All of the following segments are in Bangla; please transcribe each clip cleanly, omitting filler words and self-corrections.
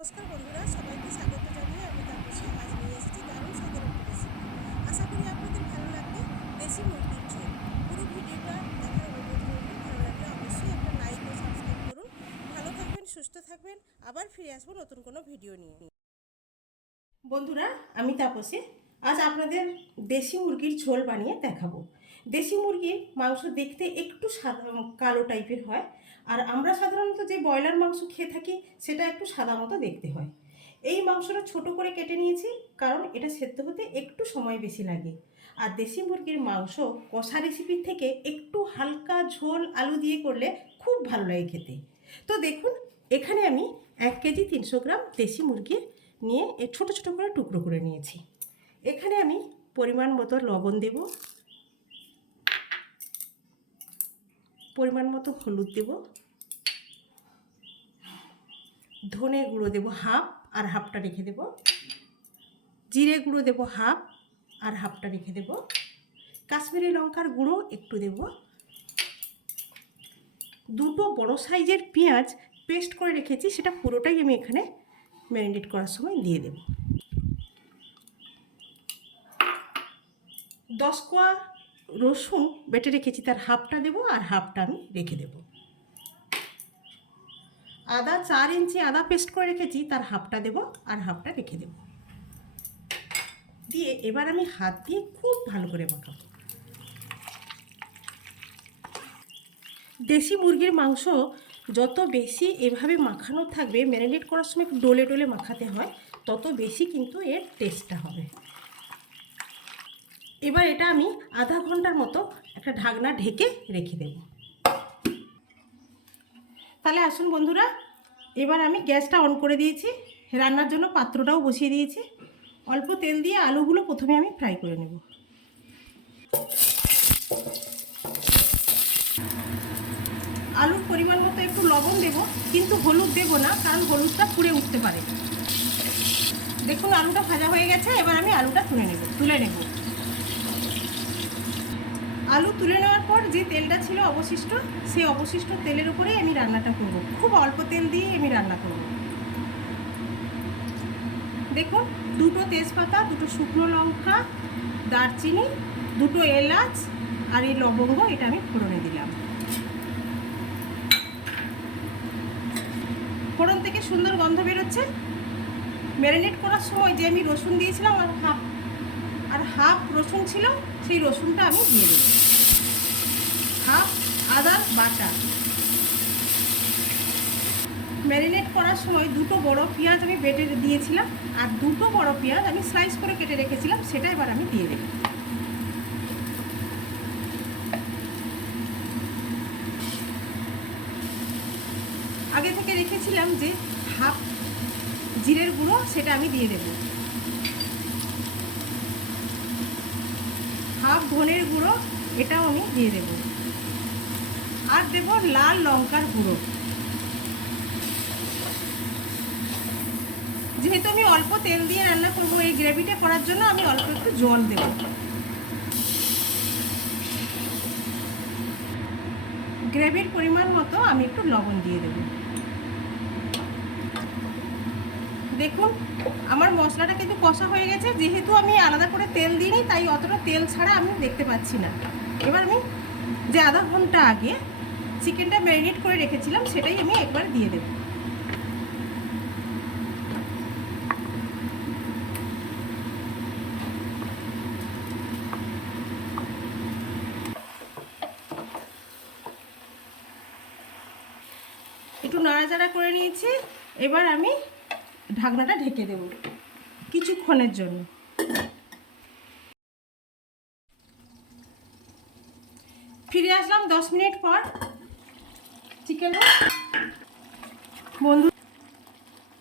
নমস্কার বন্ধুরা, সবাইকে স্বাগত জানিয়ে আমি তাপসী আজ নিয়ে এসেছি দারুণ স্বাদের একটি রেসিপি। আশা করি আপনাদের ভালো লাগবে। দেশি মুরগির ঝোল। পুরো ভিডিওটা দেখার অনুরোধ রইল। ভালো লাগলে অবশ্যই একটা লাইক ও সাবস্ক্রাইব করুন। ভালো থাকবেন, সুস্থ থাকবেন। আবার ফিরে আসবো নতুন কোনো ভিডিও নিয়ে। বন্ধুরা, আমি তাপসী আজ আপনাদের দেশি মুরগির ঝোল বানিয়ে দেখাবো। দেশি মুরগির মাংস দেখতে একটু সাদা কালো টাইপের হয়, আর আমরা সাধারণত যে ব্রয়লার মাংস খেয়ে থাকি সেটা একটু সাদা মতো দেখতে হয়। এই মাংসটা ছোট করে কেটে নিয়েছি, কারণ এটা সেদ্ধ হতে একটু সময় বেশি লাগে। আর দেশি মুরগির মাংস কষা রেসিপির থেকে একটু হালকা ঝোল আলু দিয়ে করলে খুব ভালো লাগে খেতে। তো দেখুন, এখানে আমি 1 কেজি 300 গ্রাম দেশি মুরগির নিয়ে ছোট ছোট করে টুকরো করে নিয়েছি। এখানে আমি পরিমাণ মতো লবণ দেব, পরিমাণ মতো হলুদ দেব, ধনে গুঁড়ো দেব হাফ, আর হাফটা রেখে দেব, জিরে গুঁড়ো দেব হাফ, আর হাফটা রেখে দেব, কাশ্মীরি লঙ্কার গুঁড়ো একটু দেব, দুটো বড় সাইজের পেঁয়াজ পেস্ট করে রেখেছি, সেটা পুরোটাই আমি এখানে ম্যারিনেট করার সময় দিয়ে দেব। 10 কোয়া রসুন বেটে রেখেছি, তার হাফটা দেব, আর হাফটা আমি রেখে দেব। আদা 4 ইঞ্চি আদা পেস্ট করে রেখেছি, তার হাফটা দেব, আর হাফটা রেখে দেব। দিয়ে এবার আমি হাত দিয়ে খুব ভালো করে মাখাবো। দেশি মুরগির মাংস যত বেশি এভাবে মাখানো থাকবে, ম্যারিনেট করার সময় একটু ডলে ডলে মাখাতে হয়, তত বেশি কিন্তু এর টেস্টটা হবে। এবার এটা আমি আধা ঘন্টার মতো একটা ঢাকনা ঢেকে রেখে দেব। তাহলে আসুন বন্ধুরা, এবার আমি গ্যাসটা অন করে দিয়েছি, রান্নার জন্য পাত্রটাও বসিয়ে দিয়েছি। অল্প তেল দিয়ে আলুগুলো প্রথমে আমি ফ্রাই করে নেব। আলুর পরিমাণ মতো একটু লবণ দেব, কিন্তু হলুদ দেব না, কারণ হলুদটা পুড়ে উঠতে পারে। দেখুন আলুটা ভাজা হয়ে গেছে, এবার আমি আলুটা তুলে নেব। আলু তুলে নেওয়ার পর যে তেলটা ছিল অবশিষ্ট, সেই অবশিষ্ট তেলের উপরেই আমি রান্নাটা করব। খুব অল্প তেল দিয়ে আমি রান্না করব। দেখুন, দুটো তেজপাতা, দুটো শুকনো লঙ্কা, দারচিনি, দুটো এলাচ, আর এই লবঙ্গ, এটা আমি ফোড়নে দিলাম। ফোড়ন থেকে সুন্দর গন্ধ বেরোচ্ছে। ম্যারিনেট করার সময় যে আমি রসুন দিয়েছিলাম আর হাফ রসুন ছিল, সেই রসুনটা আমি দিয়ে দেব। হাফ আদা বাটা। ম্যারিনেট করার সময় দুটো বড় পেঁয়াজ আমি বেটে দিয়েছিলাম, আর দুটো বড় পেঁয়াজ আমি স্লাইস করে কেটে রেখেছিলাম, সেটা এবার আমি দিয়ে দেব। আগে থেকে রেখেছিলাম যে হাফ জিরের গুঁড়ো, সেটা আমি দিয়ে দেব। হাফ ধনের গুঁড়ো, এটাও আমি দিয়ে দেব। আর দেব লাল লঙ্কার গুঁড়ো। যেহেতু আমি অল্প তেল দিয়ে রান্না করবো, এই গ্রেভিটা করার জন্য আমি অল্প একটু জল দেব। গ্রেভির পরিমাণ মতো আমি একটু লবণ দিয়ে দেব। দেখুন, আমার মশলাটা কিন্তু কষা হয়ে গেছে। যেহেতু আমি আলাদা করে তেল দিইনি, তাই অতটা তেল ছাড়া আমি দেখতে পাচ্ছি না। এবার আমি যে আধা ঘন্টা আগে চিকেনটা ম্যারিনেট করে রেখেছিলাম, সেটাই আমি একবার দিয়ে দেব। একটু নাড়াচাড়া করে নিয়েছি, এবার আমি ঢাকনাটা ঢেকে দেব কিছুক্ষণের জন্য। ফিরে আসলাম 10 মিনিট পর।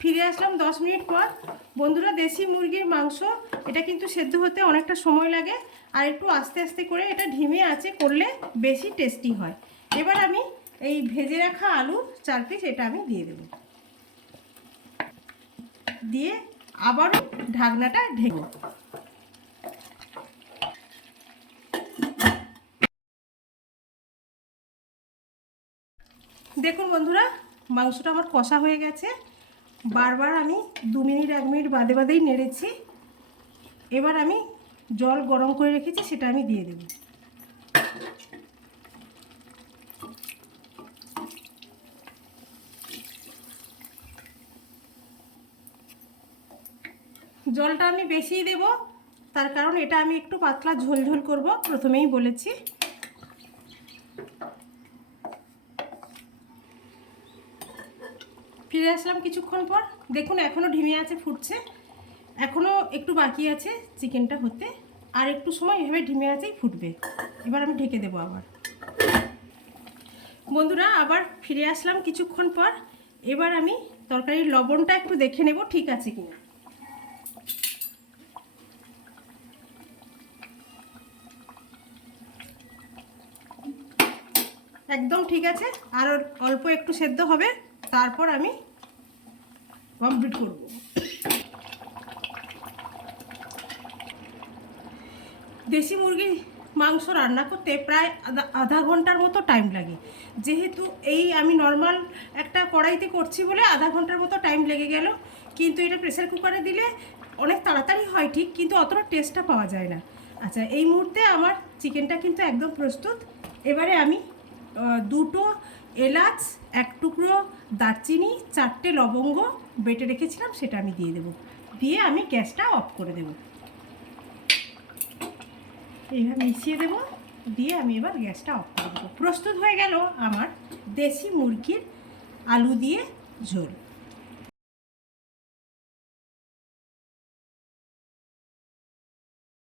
ফিরে আসলাম 10 মিনিট পর। বন্ধুরা, দেশি মুরগির মাংস এটা কিন্তু সেদ্ধ হতে অনেকটা সময় লাগে, আর একটু আস্তে আস্তে করে এটা ধিমে আঁচে করলে বেশি টেস্টি হয়। এবার আমি এই ভেজে রাখা আলু 4 পিস এটা আমি দিয়ে দেব। দিয়ে আবারও ঢাকনাটা ঢেকে। দেখুন বন্ধুরা, মাংসটা আমার কষা হয়ে গেছে। বারবার আমি 2 মিনিট 1 মিনিট বাদে বাদেই নেড়েছি। এবার আমি জল গরম করে রেখেছি, সেটা আমি দিয়ে দেব। জলটা আমি বেশিই দেব, তার কারণ এটা আমি একটু পাতলা ঝোল ঝোল করব, প্রথমেই বলেছি। ফিরে আসলাম কিছুক্ষণ পর, দেখুন এখনও ঢিমে আছে, ফুটছে। এখনও একটু বাকি আছে চিকেনটা হতে, আর একটু সময় এভাবে ঢিমে আছেই ফুটবে। এবার আমি ঢেকে দেবো আবার। বন্ধুরা, আবার ফিরে আসলাম কিছুক্ষণ পর। এবার আমি তরকারির লবণটা একটু দেখে নেব ঠিক আছে কিনা। একদম ঠিক আছে, আর অল্প একটু সেদ্ধ হবে, তারপর আমি কমপ্লিট করব। দেশি মুরগির মাংস রান্না করতে প্রায় আধা ঘন্টার মতো টাইম লাগে। যেহেতু এই আমি নর্মাল একটা কড়াইতে করছি বলে আধা ঘন্টার মতো টাইম লেগে গেল, কিন্তু এটা প্রেসার কুকারে দিলে অনেক তাড়াতাড়ি হয় ঠিক, কিন্তু অতটা টেস্টটা পাওয়া যায় না। আচ্ছা, এই মুহূর্তে আমার চিকেনটা কিন্তু একদম প্রস্তুত। এবারে আমি 2টো এলাচ, 1 টুকরো দারচিনি, 4টে লবঙ্গ বেটে রেখেছিলাম, সেটা আমি দিয়ে দেবো। দিয়ে আমি গ্যাসটা অফ করে দেবো। এইভাবে মিশিয়ে দেবো, দিয়ে আমি এবার গ্যাসটা অফ করে দেবো। প্রস্তুত হয়ে গেল আমার দেশি মুরগির আলু দিয়ে ঝোল।